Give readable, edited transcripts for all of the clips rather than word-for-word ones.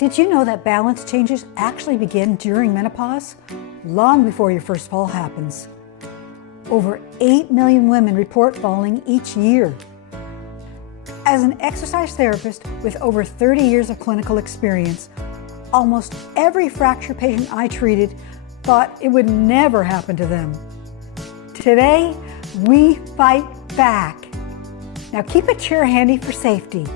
Did you know that balance changes actually begin during menopause, long before your first fall happens? Over 8 million women report falling each year. As an exercise therapist with over 30 years of clinical experience, almost every fracture patient I treated thought it would never happen to them. Today, we fight back. Now keep a chair handy for safety.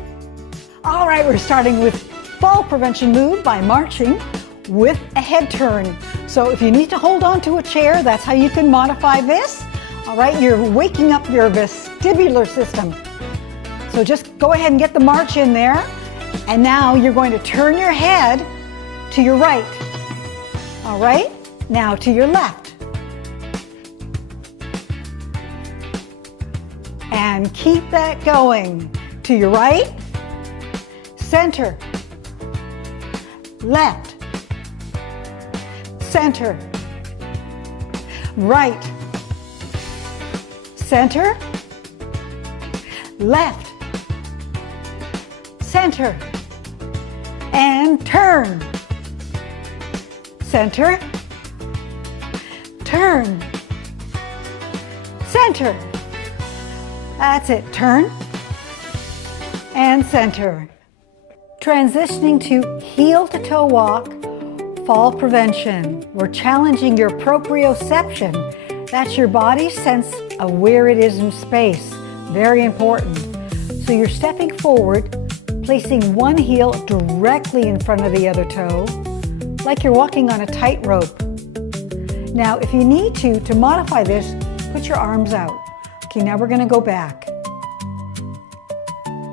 All right, we're starting with fall prevention move by marching with a head turn. So if you need to hold on to a chair, that's how you can modify this. All right, you're waking up your vestibular system. So just go ahead and get the march in there. And now you're going to turn your head to your right. All right, now to your left. And keep that going. To your right, center, left, center, right, center, left, center, and turn. Center, turn, center. That's it. Turn and center. Transitioning to heel-to-toe walk, fall prevention. We're challenging your proprioception. That's your body's sense of where it is in space. Very important. So you're stepping forward, placing one heel directly in front of the other toe, like you're walking on a tightrope. Now, if you need to modify this, put your arms out. Okay, now we're going to go back.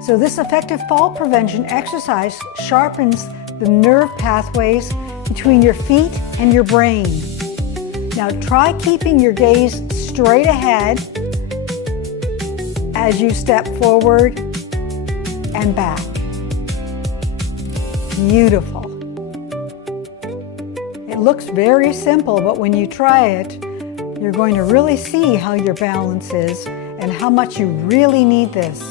So this effective fall prevention exercise sharpens the nerve pathways between your feet and your brain. Now try keeping your gaze straight ahead as you step forward and back. Beautiful. It looks very simple, but when you try it, you're going to really see how your balance is and how much you really need this.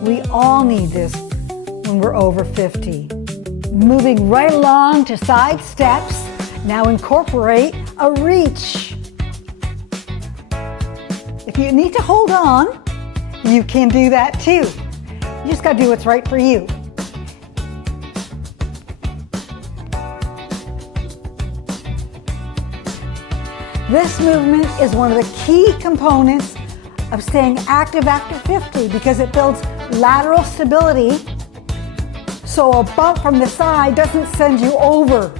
We all need this when we're over 50. Moving right along to side steps. Now incorporate a reach. If you need to hold on, you can do that too. You just got to do what's right for you. This movement is one of the key components of staying active after 50 because it builds lateral stability so a bump from the side doesn't send you over.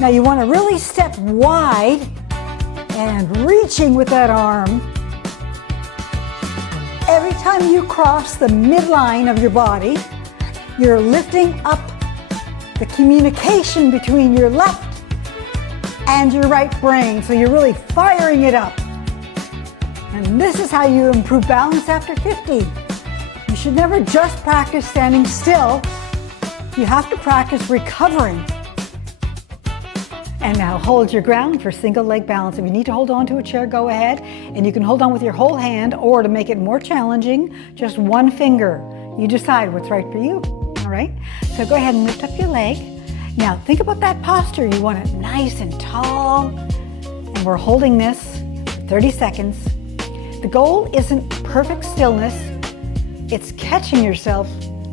Now you want to really step wide and reaching with that arm. Every time you cross the midline of your body, you're lifting up the communication between your left and your right brain, so you're really firing it up. And this is how you improve balance after 50. You should never just practice standing still. You have to practice recovering. And now hold your ground for single leg balance. If you need to hold on to a chair, go ahead. And you can hold on with your whole hand, or to make it more challenging, just one finger. You decide what's right for you, all right? So go ahead and lift up your leg. Now think about that posture. You want it nice and tall. And we're holding this for 30 seconds. The goal isn't perfect stillness. It's catching yourself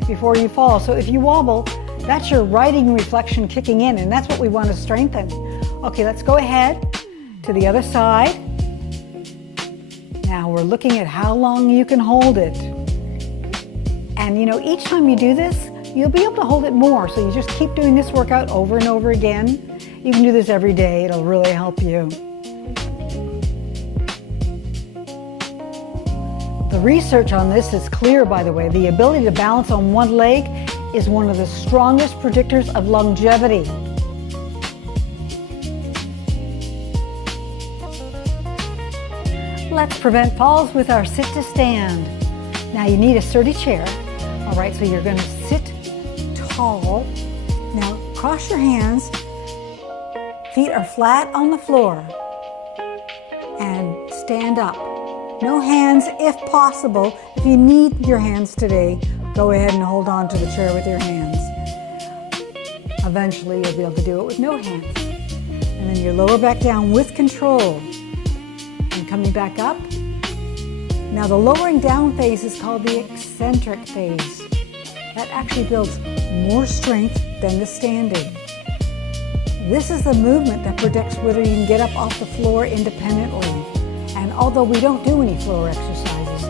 before you fall. So if you wobble, that's your righting reflection kicking in, and that's what we want to strengthen. Okay, let's go ahead to the other side. Now we're looking at how long you can hold it. And you know, each time you do this, you'll be able to hold it more. So you just keep doing this workout over and over again. You can do this every day. It'll really help you. The research on this is clear, by the way. The ability to balance on one leg is one of the strongest predictors of longevity. Let's prevent falls with our sit to stand. Now you need a sturdy chair. All right, so you're going to sit tall. Now cross your hands. Feet are flat on the floor. And stand up. No hands if possible. If you need your hands today, go ahead and hold on to the chair with your hands. Eventually, you'll be able to do it with no hands. And then your lower back down with control. And coming back up. Now the lowering down phase is called the eccentric phase. That actually builds more strength than the standing. This is the movement that predicts whether you can get up off the floor independently. And although we don't do any floor exercises,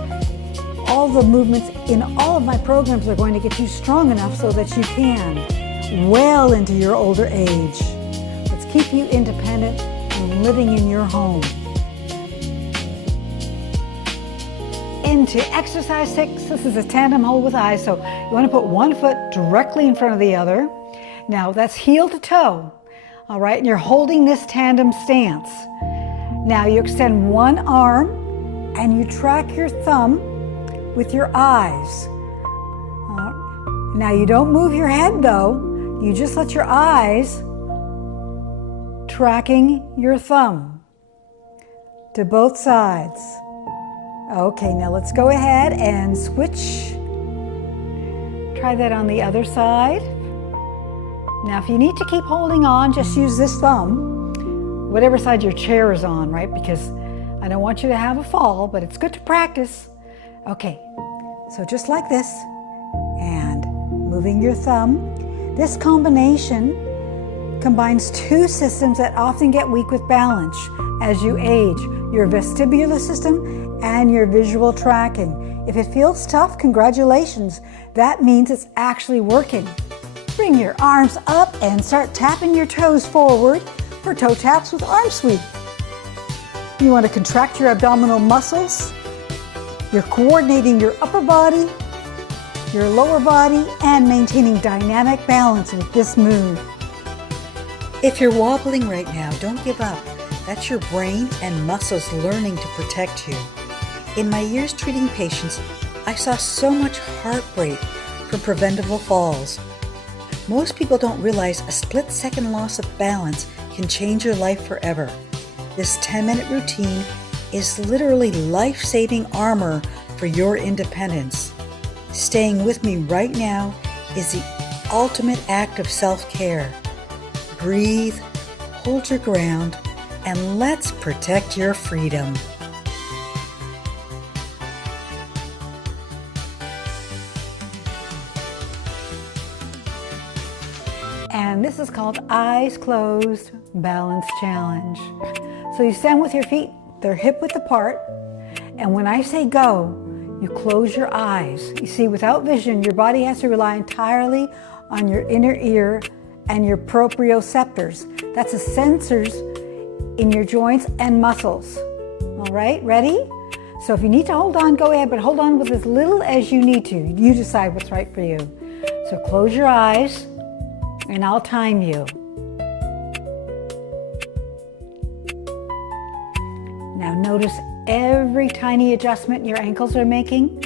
all the movements in all of my programs are going to get you strong enough so that you can, well into your older age. Let's keep you independent and living in your home. Into exercise 6, this is a tandem hold with eyes. So you want to put one foot directly in front of the other. Now that's heel to toe, all right? And you're holding this tandem stance. Now you extend one arm and you track your thumb with your eyes. Now you don't move your head though, you just let your eyes tracking your thumb to both sides. Okay, now let's go ahead and switch. Try that on the other side. Now if you need to keep holding on, just use this thumb, whatever side your chair is on, right? Because I don't want you to have a fall, but it's good to practice. Okay, so just like this, and moving your thumb. This combination combines two systems that often get weak with balance as you age, your vestibular system and your visual tracking. If it feels tough, congratulations. That means it's actually working. Bring your arms up and start tapping your toes forward for toe taps with arm sweep. You want to contract your abdominal muscles. You're coordinating your upper body, your lower body, and maintaining dynamic balance with this move. If you're wobbling right now, don't give up. That's your brain and muscles learning to protect you. In my years treating patients, I saw so much heartbreak from preventable falls. Most people don't realize a split-second loss of balance can change your life forever. This 10-minute routine is literally life-saving armor for your independence. Staying with me right now is the ultimate act of self-care. Breathe, hold your ground, and let's protect your freedom. And this is called Eyes Closed Balance Challenge. So you stand with your feet, they're hip width apart, and when I say go, you close your eyes. You see, without vision, your body has to rely entirely on your inner ear and your proprioceptors. That's the sensors in your joints and muscles. All right, ready? So if you need to hold on, go ahead, but hold on with as little as you need to. You decide what's right for you. So close your eyes, and I'll time you. Now notice every tiny adjustment your ankles are making.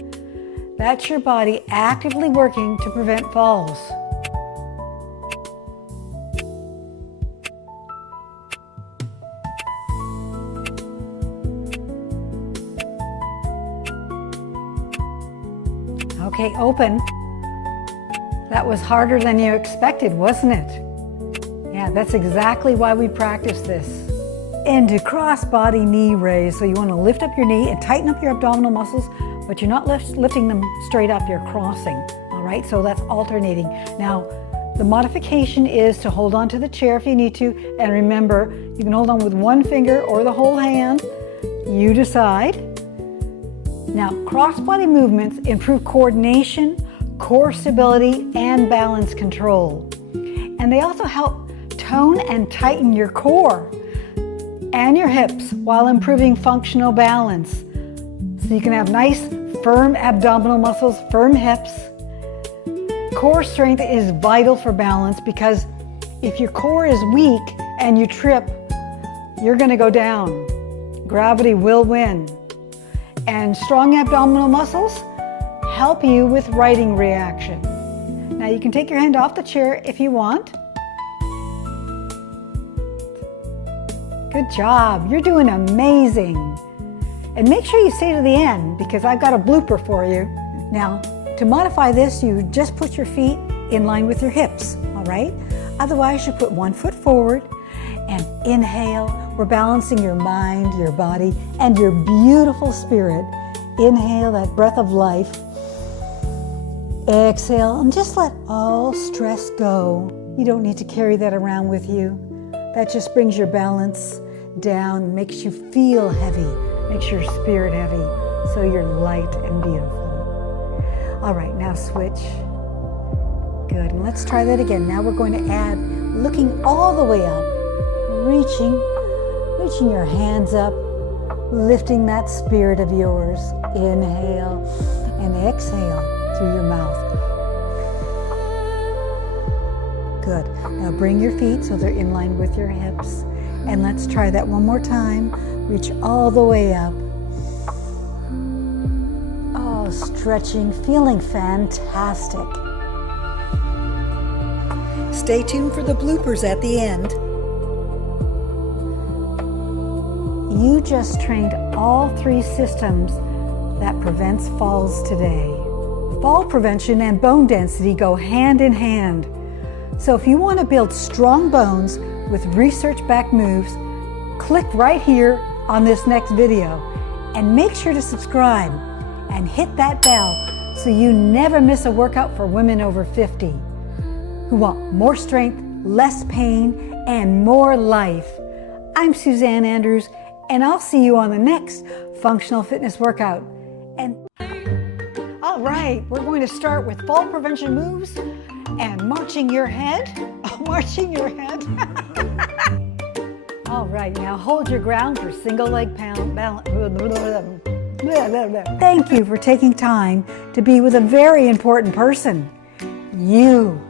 That's your body actively working to prevent falls. Okay, open. That was harder than you expected, wasn't it? Yeah, that's exactly why we practice this. Into cross-body knee raise. So you want to lift up your knee and tighten up your abdominal muscles, but you're not lifting them straight up, you're crossing. All right, so that's alternating. Now, the modification is to hold on to the chair if you need to, and remember, you can hold on with one finger or the whole hand. You decide. Now, cross-body movements improve coordination, core stability, and balance control. And they also help tone and tighten your core and your hips while improving functional balance. So you can have nice, firm abdominal muscles, firm hips. Core strength is vital for balance because if your core is weak and you trip, you're going to go down. Gravity will win. And strong abdominal muscles help you with righting reaction. Now you can take your hand off the chair if you want. Good job, you're doing amazing. And make sure you stay to the end because I've got a blooper for you. Now, to modify this, you just put your feet in line with your hips, all right? Otherwise, you put one foot forward and inhale. We're balancing your mind, your body, and your beautiful spirit. Inhale that breath of life. Exhale, and just let all stress go. You don't need to carry that around with you. That just brings your balance down, makes you feel heavy, makes your spirit heavy, so you're light and beautiful. All right, now switch. Good, and let's try that again. Now we're going to add looking all the way up, reaching your hands up, lifting that spirit of yours. Inhale and exhale through your mouth. Good. Now bring your feet so they're in line with your hips. And let's try that one more time. Reach all the way up. Oh, stretching, feeling fantastic. Stay tuned for the bloopers at the end. You just trained all 3 systems that prevents falls today. Fall prevention and bone density go hand in hand. So if you want to build strong bones with research-backed moves, click right here on this next video and make sure to subscribe and hit that bell so you never miss a workout for women over 50 who want more strength, less pain, and more life. I'm Suzanne Andrews, and I'll see you on the next functional fitness workout. And all right, we're going to start with fall prevention moves and marching your head. Marching your head. All right, now hold your ground for single leg balance. Thank you for taking time to be with a very important person, you.